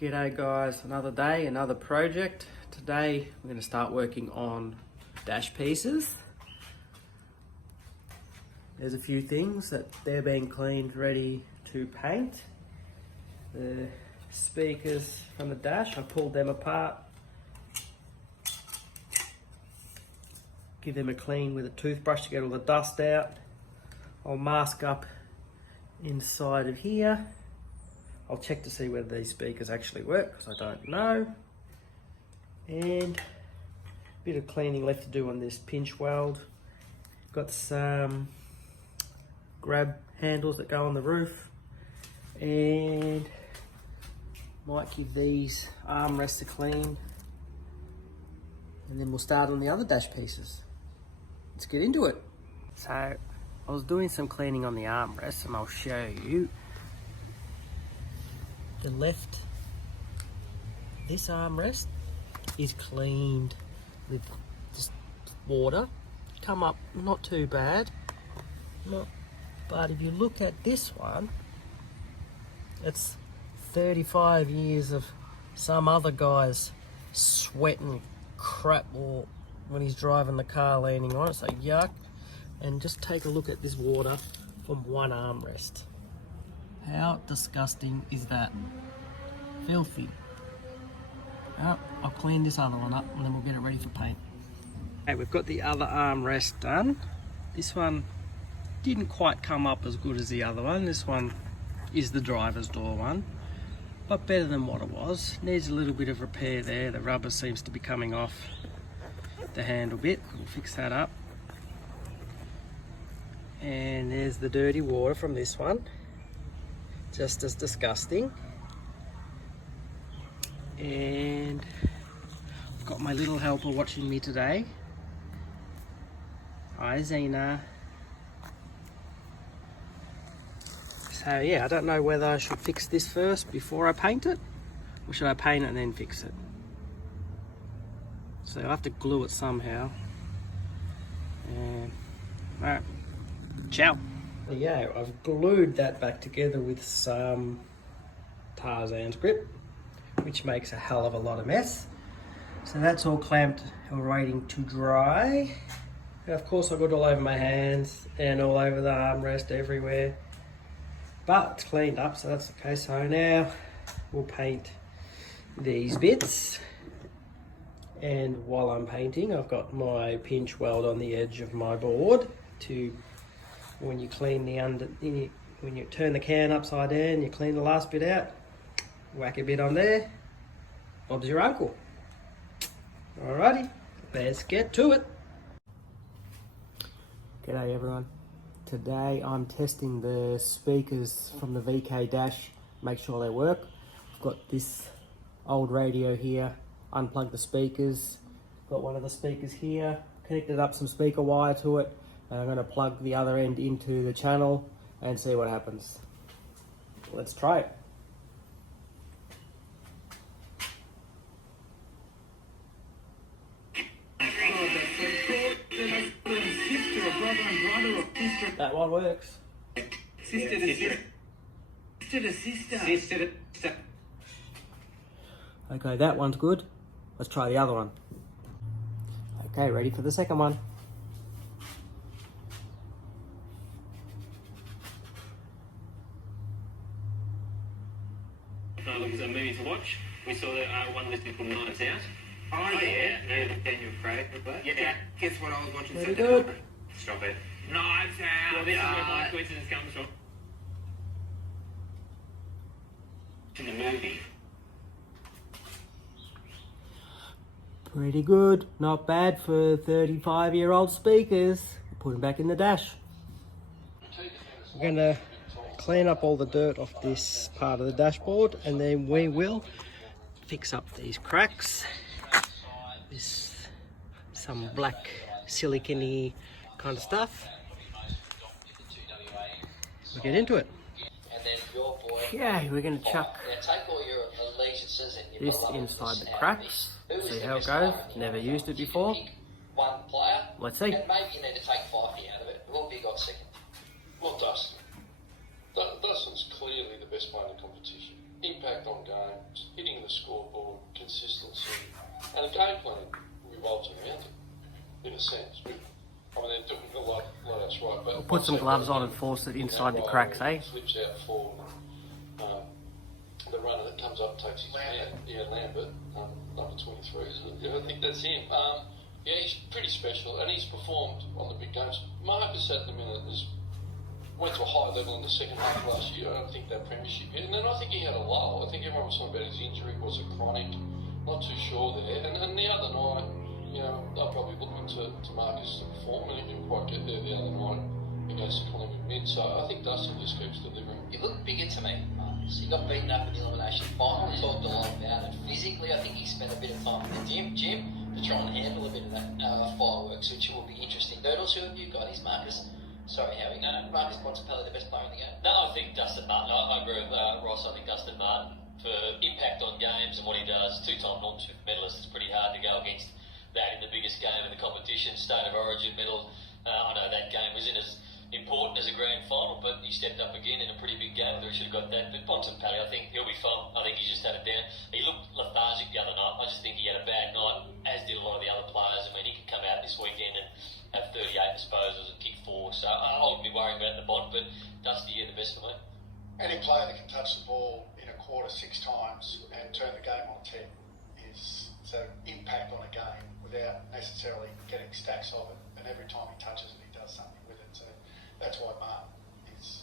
G'day guys, another day, another project. Today we're going to start working on dash pieces. There's a few things that they're being cleaned, ready to paint. The speakers from the dash, I pulled them apart. Give them a clean with a toothbrush to get all the dust out. I'll mask up inside of here. I'll check to see whether these speakers actually work because I don't know. And a bit of cleaning left to do on this pinch weld. Got some grab handles that go on the roof. And might give these armrests a clean. And then we'll start on the other dash pieces. Let's get into it. So I was doing some cleaning on the armrests and I'll show you. The left, this armrest is cleaned with just water. Come up not too bad, but if you look at this one, it's 35 years of some other guy's sweating crap or when he's driving the car leaning on it, so yuck. And just take a look at this water from one armrest. How disgusting is that? Filthy. Oh, I'll clean this other one up and then we'll get it ready for paint. Okay, we've got the other armrest done. This one didn't quite come up as good as the other one. This one is the driver's door one, but better than what it was. Needs a little bit of repair there. The rubber seems to be coming off the handle bit. We'll fix that up. And there's the dirty water from this one. Just as disgusting. And I've got my little helper watching me today. Hi Xena. So yeah, I don't know whether I should fix this first before I paint it, or should I paint it and then fix it? So I'll have to glue it somehow. And alright, ciao. Yeah, I've glued that back together with some Tarzan's grip, which makes a hell of a lot of mess. So that's all clamped and waiting to dry. And of course I got it all over my hands and all over the armrest everywhere. But it's cleaned up, so that's okay. So now we'll paint these bits. And while I'm painting, I've got my pinch weld on the edge of my board to, when you clean the when you turn the can upside down, you clean the last bit out, whack a bit on there, Bob's your uncle. Alrighty, let's get to it. G'day everyone. Today I'm testing the speakers from the VK Dash, make sure they work. I've got this old radio here, unplugged the speakers, got one of the speakers here, connected up some speaker wire to it, and I'm going to plug the other end into the channel and see what happens. Let's try it. That one works. Sister to sister. Sister to sister. Sister to sister. Okay, that one's good. Let's try the other one. Okay, ready for the second one. It was a movie to watch. We saw the one listed called Nights Out. Oh yeah. Daniel Craig. Yeah. Guess what I was watching? Very good. Stop it. Nights Out. Well, this is where my coincidence comes from. In the movie. Pretty good. Not bad for 35-year-old speakers. Put them back in the dash. We're going to clean up all the dirt off this part of the dashboard and then we will fix up these cracks. This some black silicone-y kind of stuff. We'll get into it. Okay, we're going to chuck this inside the cracks. See how it goes. Never used it before. Let's see. And maybe you need to take 5 out of it. What have you got second? Well, Dustin. Dustin's clearly the best player in the competition. impact on games, hitting the scoreboard, consistency, and a game plan revolves around it, in a sense. I mean, they're doing a lot that's right, but Put some gloves on and force it inside the cracks, eh? Slips out for the runner that comes up takes his man. Yeah, Lambert, number 23, isn't it? Yeah, I think that's him. Yeah, he's pretty special, and he's performed on the big games. Marcus at the minute went to a high level in the second half last year. I don't think that premiership hit. And then I think he had a lull. I think everyone was talking about his injury. Was it chronic? Not too sure there. And the other night, you know, they're probably looking to Marcus to perform, and he didn't quite get there the other night against Collingwood Mid. So I think Dustin just keeps delivering. He looked bigger to me, Marcus. He got beaten up in the elimination final. He talked a lot about it. Physically, I think he spent a bit of time in the gym to try and handle a bit of that fireworks, which will be interesting. Doodles, who have you got? Is Marcus? Sorry, Howie. No, Marcus Bontempelli, the best player in the game. No, I think Dustin Martin. I agree with Ross. I think Dustin Martin, for impact on games and what he does, two-time Norm Smith medalist, it's pretty hard to go against that in the biggest game in the competition, State of Origin medal. I know that game wasn't as important as a grand final, but he stepped up again in a pretty big game. He should have got that. But Bontempelli, I think he'll be fine. I think he just had it down. He looked lethargic the other night. I just think he had a bad night, as did a lot of the other players. I mean, he could come out this weekend and have 38 disposals and kick 4. So I wouldn't be worrying about the Bont, but Dusty, the best for me. Any player that can touch the ball in a quarter 6 times and turn the game on its head is an impact on a game without necessarily getting stacks of it. And every time he touches it, he does something with it. So that's why Martin is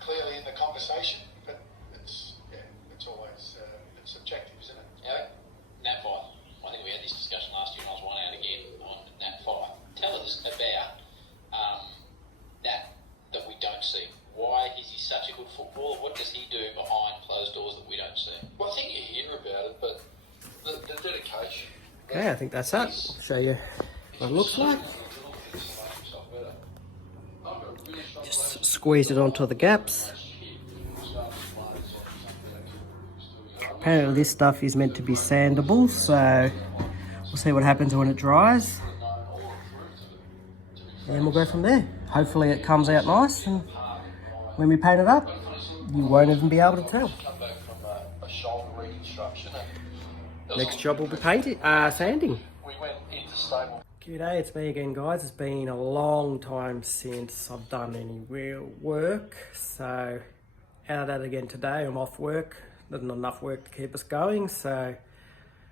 clearly in the conversation. But it's always it's subjective, isn't it? Yeah. Nat Five. I think we had this discussion last year, and I was one out again on Nat Five. Tell us about that we don't see. Why is he such a good footballer? What does he do behind closed doors that we don't see? Well, I think you hear about it, but the dedication. Okay, I think that's that. I'll show you what it looks like. Just squeeze it onto the gaps. Apparently this stuff is meant to be sandable, so we'll see what happens when it dries. And we'll go from there. Hopefully it comes out nice, and when we paint it up, you won't even be able to tell. Come back from a shoulder reconstruction. Next job will be painting, sanding. We went into stable. G'day, it's me again, guys. It's been a long time since I've done any real work, so out at it again today. I'm off work. There's not enough work to keep us going, so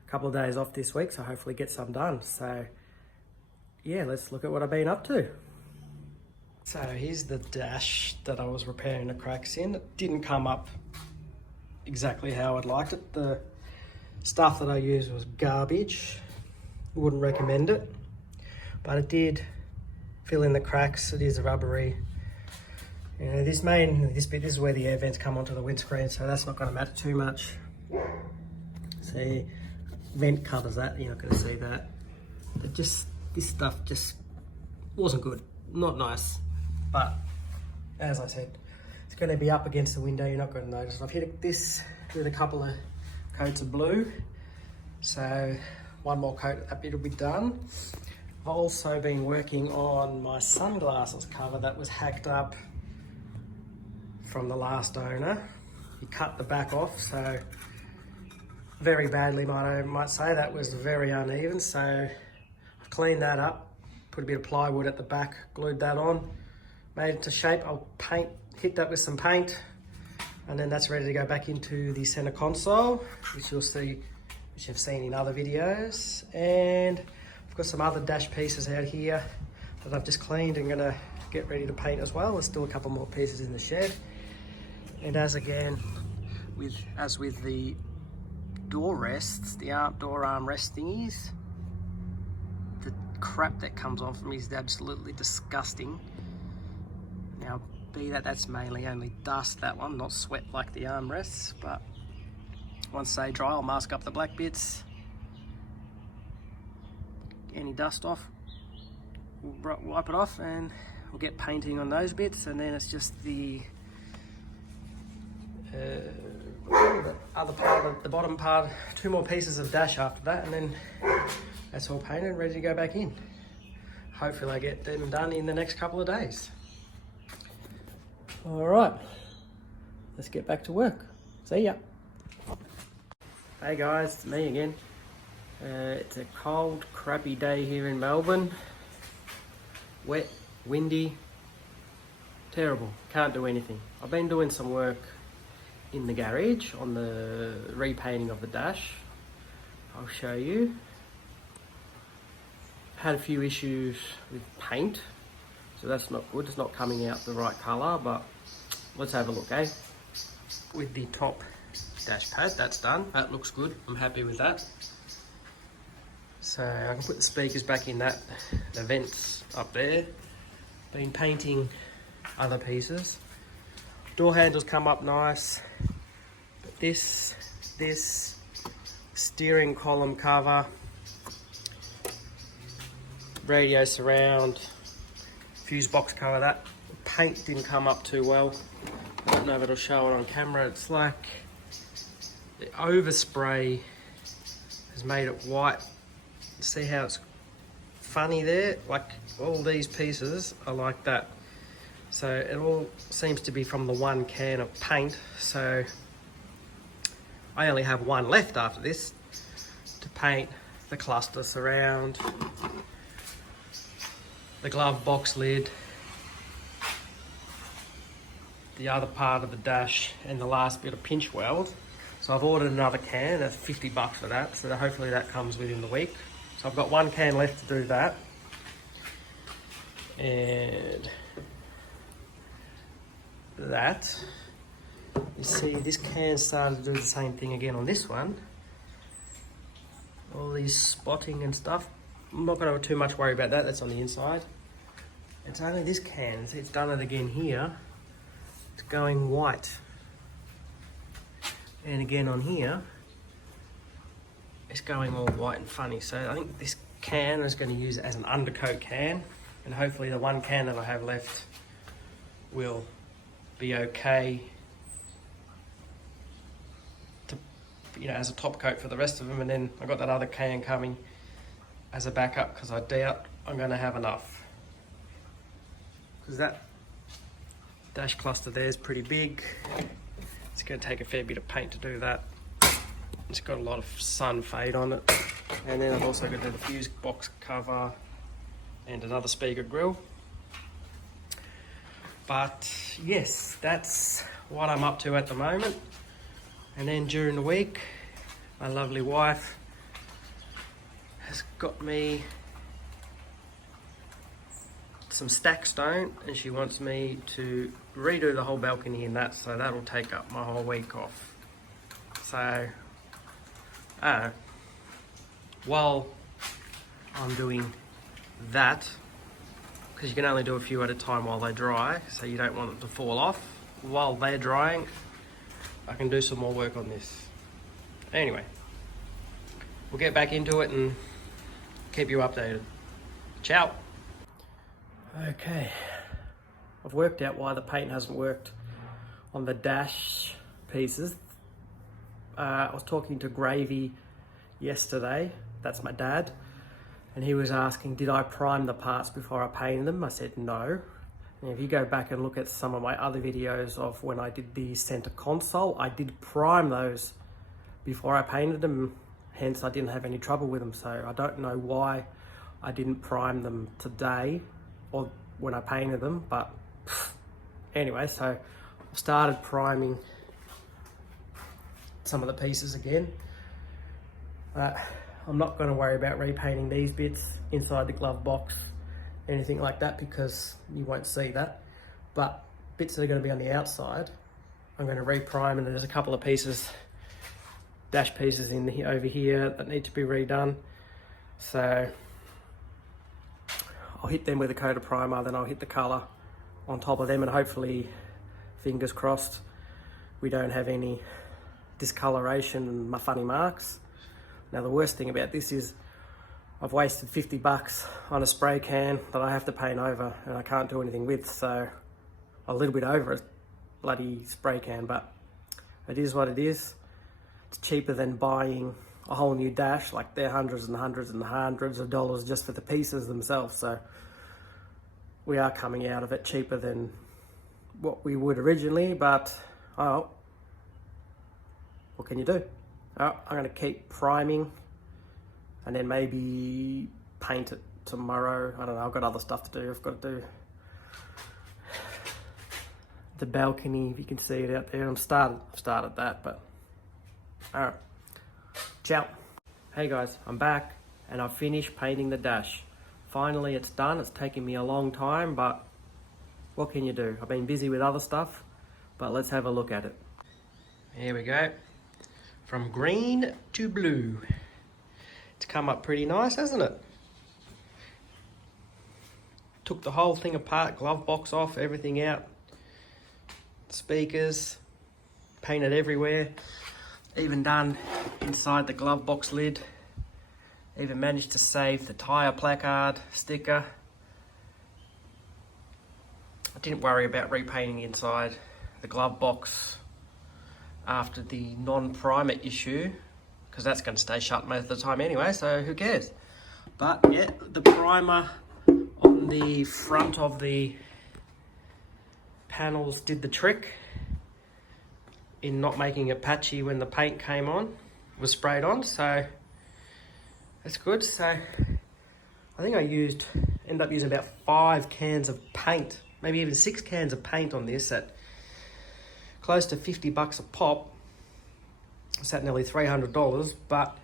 a couple of days off this week, so hopefully get some done. So yeah, let's look at what I've been up to. So here's the dash that I was repairing the cracks in. It didn't come up exactly how I'd liked it. The stuff that I used was garbage. Wouldn't recommend it, but it did fill in the cracks. It is rubbery. You know, this bit, this is where the air vents come onto the windscreen, so that's not going to matter too much. See, vent covers that, you're not going to see that. But just, this stuff just wasn't good, not nice. But as I said, it's going to be up against the window, you're not going to notice. I've hit this with a couple of coats of blue, so one more coat, that bit will be done. I've also been working on my sunglasses cover that was hacked up from the last owner. He cut the back off, so very badly, I might say. That was very uneven, so I've cleaned that up, put a bit of plywood at the back, glued that on, made it to shape. I'll hit that with some paint, and then that's ready to go back into the center console, which you'll see, which you've seen in other videos. And I've got some other dash pieces out here that I've just cleaned and gonna get ready to paint as well. There's still a couple more pieces in the shed. And as with the door rests, the door arm rest thingies, the crap that comes off them is absolutely disgusting. Now, be that's mainly only dust, that one, not sweat like the armrests, but once they dry, I'll mask up the black bits. Any dust off, we'll wipe it off, and we'll get painting on those bits, and then it's just the other part of the bottom part, 2 more pieces of dash after that, and then that's all painted and ready to go back in. Hopefully I get them done in the next couple of days. All right, let's get back to work. See ya. Hey guys, it's me again. It's a cold, crappy day here in Melbourne. Wet, windy, terrible. Can't do anything. I've been doing some work in the garage on the repainting of the dash. I'll show you. Had a few issues with paint, so that's not good. It's not coming out the right colour, but let's have a look, eh? With the top dash pad, that's done. That looks good. I'm happy with that. So I can put the speakers back in that. The vents up there. Been painting other pieces. Door handles come up nice. But this steering column cover, radio surround, fuse box cover, that paint didn't come up too well. I don't know if it'll show it on camera. It's like the overspray has made it white. See how it's funny there? Like all these pieces are like that. So it all seems to be from the one can of paint. So I only have one left after this to paint the cluster surround, the glove box lid, the other part of the dash, and the last bit of pinch weld. So I've ordered another can. That's $50 for that. So hopefully that comes within the week. So I've got one can left to do that. And that, you see this can started to do the same thing again on this one. All these spotting and stuff. I'm not going to too much worry about that. That's on the inside. It's only this can. See, it's done it again here. It's going white. And again on here, it's going all white and funny. So I think this can is going to use it as an undercoat can, and hopefully the one can that I have left will be okay to, you know, as a top coat for the rest of them. And then I got that other can coming as a backup, because I doubt I'm going to have enough, because that dash cluster there is pretty big. It's going to take a fair bit of paint to do that. It's got a lot of sun fade on it. And then I've also got the fuse box cover and another speaker grill. But yes, that's what I'm up to at the moment. And then during the week, my lovely wife has got me some stack stone, and she wants me to redo the whole balcony in that, so that'll take up my whole week off. So while I'm doing that, because you can only do a few at a time while they dry, so you don't want them to fall off. While they're drying, I can do some more work on this. Anyway, we'll get back into it and keep you updated. Ciao. Okay, I've worked out why the paint hasn't worked on the dash pieces. I was talking to Gravy yesterday, that's my dad, and he was asking, did I prime the parts before I painted them? I said no. And if you go back and look at some of my other videos of when I did the center console, I did prime those before I painted them, hence I didn't have any trouble with them. So I don't know why I didn't prime them today or when I painted them, but anyway, so I started priming some of the pieces again. I'm not going to worry about repainting these bits inside the glove box, anything like that, because you won't see that. But bits that are going to be on the outside, I'm going to reprime, and there's a couple of pieces, dash pieces in here, over here, that need to be redone. So I'll hit them with a coat of primer, then I'll hit the colour on top of them, and hopefully, fingers crossed, we don't have any discoloration and funny marks. Now the worst thing about this is I've wasted $50 on a spray can that I have to paint over and I can't do anything with, so a little bit over a bloody spray can, but it is what it is. It's cheaper than buying a whole new dash, like they're hundreds and hundreds and hundreds of dollars just for the pieces themselves, so we are coming out of it cheaper than what we would originally, but oh, what can you do? I'm going to keep priming and then maybe paint it tomorrow. I don't know, I've got other stuff to do. I've got to do the balcony, if you can see it out there. I've started that, but alright. Ciao. Hey guys, I'm back and I've finished painting the dash. Finally it's done. It's taken me a long time, but what can you do? I've been busy with other stuff, but let's have a look at it. Here we go. From green to blue. It's come up pretty nice, hasn't it? Took the whole thing apart, glove box off, everything out. Speakers, painted everywhere. Even done inside the glove box lid. Even managed to save the tyre placard sticker. I didn't worry about repainting inside the glove box after the non-primer issue, because that's going to stay shut most of the time anyway, so who cares? But yeah, the primer on the front of the panels did the trick in not making it patchy when the paint was sprayed on, so that's good. So I think I ended up using about 5 cans of paint, maybe even 6 cans of paint on this at close to $50 a pop. It's at nearly $300, but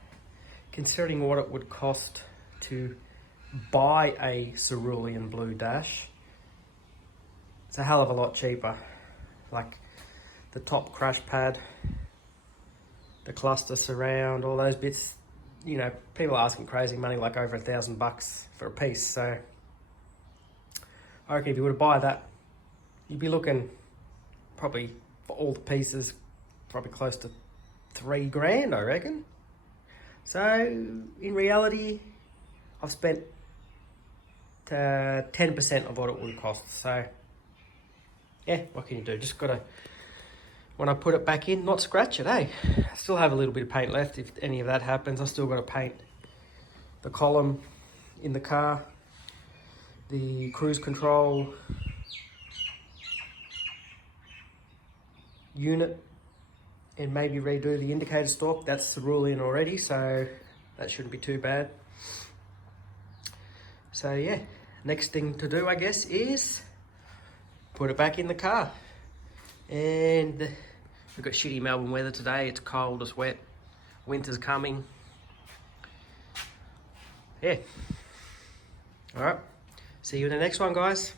considering what it would cost to buy a cerulean blue dash, it's a hell of a lot cheaper. Like the top crash pad, the cluster surround, all those bits, you know, people are asking crazy money, like over $1,000 for a piece. So I reckon if you were to buy that, you'd be looking probably for all the pieces, probably close to $3 grand, I reckon. So in reality, I've spent 10% of what it would cost. So yeah, what can you do? Just gotta, when I put it back in, not scratch it, eh? I still have a little bit of paint left. If any of that happens, I still got to paint the column in the car, the cruise control unit, and maybe redo the indicator stalk. That's cerulean already, so that shouldn't be too bad. So yeah, next thing to do, I guess, is put it back in the car. And we've got shitty Melbourne weather today. It's cold, it's wet, winter's coming. Yeah. All right, see you in the next one, guys.